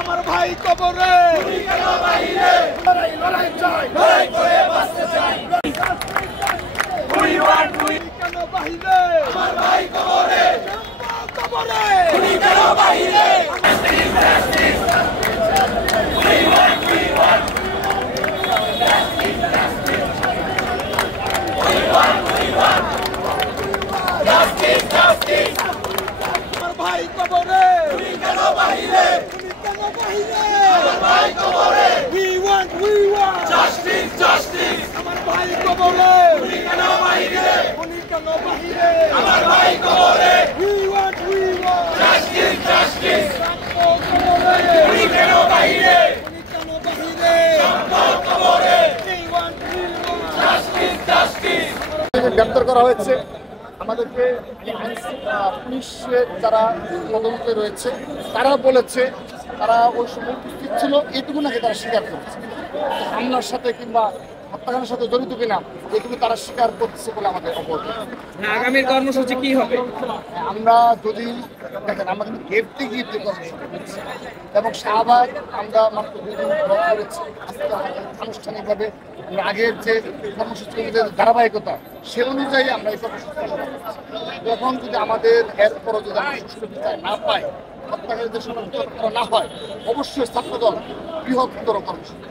আমার ভাই কবরে লড়াই চাই, লড়াই করে বাঁচতে চাই। কেন বাহিরে আমার ভাই কবরে, কবরে কেন বাহিরে। আমার ভাই কবরে কেন বাহিরে, কেন বাহিরে। আমার ভাই কবরে we want justice, justice. আমার ভাই কবরে কেন বাহিরে, কেন বাহিরে। আমার ভাই কবরে we want justice, justice. কবরে কেন বাহিরে, কেন বাহিরে। আমার কবরে we want justice, justice. গ্রেপ্তার করা হয়েছে। আমাদেরকে পুলিশের যারা তদন্তে রয়েছে তারা বলেছে তারা ওই সময় উপস্থিত ছিল, এইটুকু নাকি তারা স্বীকার করেছে। হামলার সাথে কিংবা হত্যাকাণ্ডের সাথে জড়িত কিনা এটুকু তারা স্বীকার করছে বলে আমাদের অবগত। আগামীর কর্মসূচি কি হবে? আমরা যদি দেখেন, আমরা কিন্তু গেটে গিয়ে কর্মসূচি করছি এবং শাহবাগ আমরা মাত্র 2 দিন করেছি। আজকে আনুষ্ঠানিকভাবে আগের যে কর্মসূচি ধারাবাহিকতা সে অনুযায়ী আমরা এই কর্মসূচি এখন যদি আমাদের এরপরও যদি আমরা সুষ্ঠু বিচার না পাই, হত্যাকারীদের শনাক্ত করা না হয়, অবশ্যই ছাত্রদল বৃহত্তর কর্মসূচি।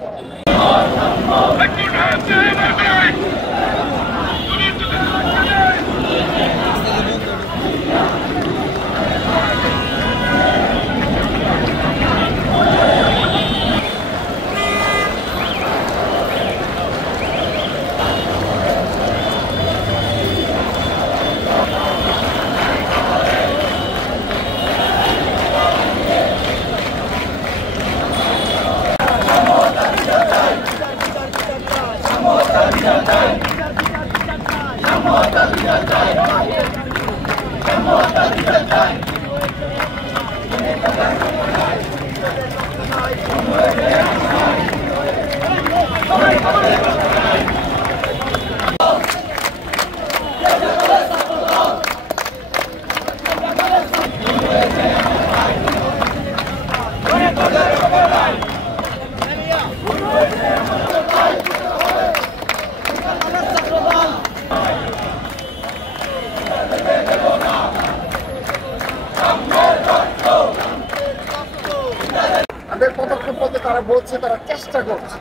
আমাদের পদক্ষেপ বলতে তারা বলছে তারা চেষ্টা করছে,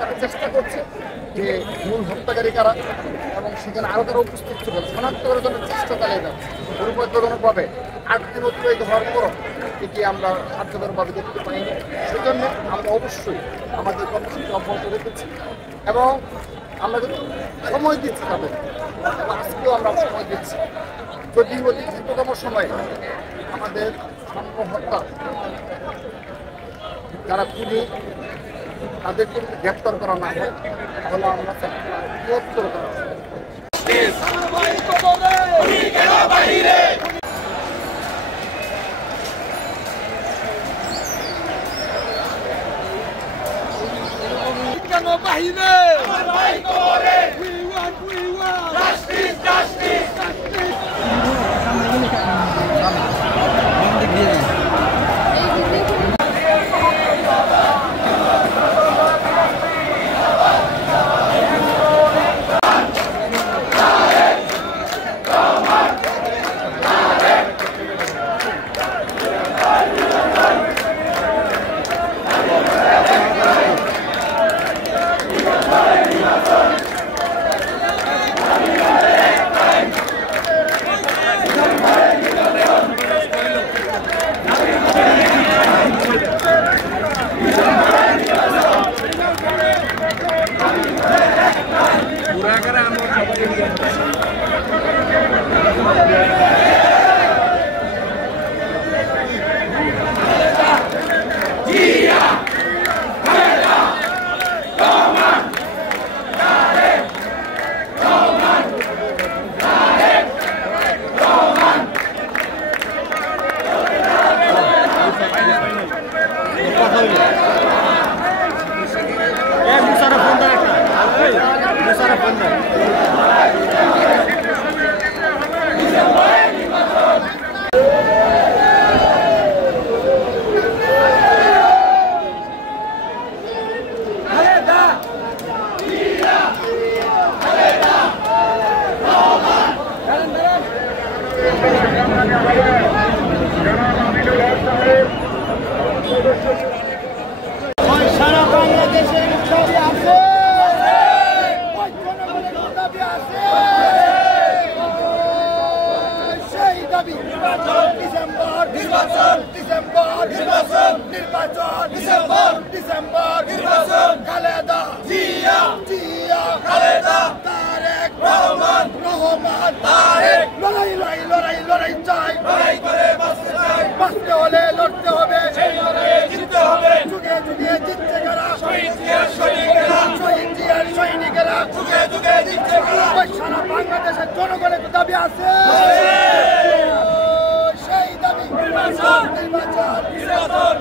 তারা চেষ্টা করছে যে মূল হত্যাকারী কারা এবং সেখানে আরো তারা উপস্থিত ছিল শনাক্ত করার জন্য চেষ্টা চালিয়ে যাচ্ছে। দুর্ভাগ্যজনকভাবে 8 দিন অতিবাহিত হওয়ার পরও এটি আমরা কার্যকরভাবে দেখতে পাইনি। সেজন্য আমরা অবশ্যই আমাদের কর্মসূচি অব্যাহত রেখেছি এবং আমরা কিন্তু সময় দিচ্ছি তাদের, এবং আজকেও আমরা সময় দিচ্ছি। যদি অতি দ্রুততম সময়ে আমাদের সাম্য হত্যা যারা খুবই তাদেরকে গ্রেপ্তার করা না হয় তাহলে আমরা বৃহত্তর করা কেন বাহিরে। আমার ভাই কবরে we want justice, justice. নির্বাচন ডিসেম্বর নির্বাচন নির্বাচন ডিসেম্বর ডিসেম্বর নির্বাচন খালেদা জিয়া জিয়া খালেদা তারেক রহমান রহমান তারেক লড়াই লড়াই লড়াই লড়াই চাই লড়াই করে বাঁচতে চাই বাঁচতে হলে লড়তে হবে সেই লড়াইয়ে জিততে হবে যুগে যুগে জিতছে কারা শহীদ জিয়ার সৈনিকেরা শহীদ জিয়ার সৈনিকেরা যুগে যুগে জিতছে কারা ওই সারা বাংলাদেশের জনগণের দাবি আছে সেই দাবি নির্বাচন নির্বাচন নির্বাচন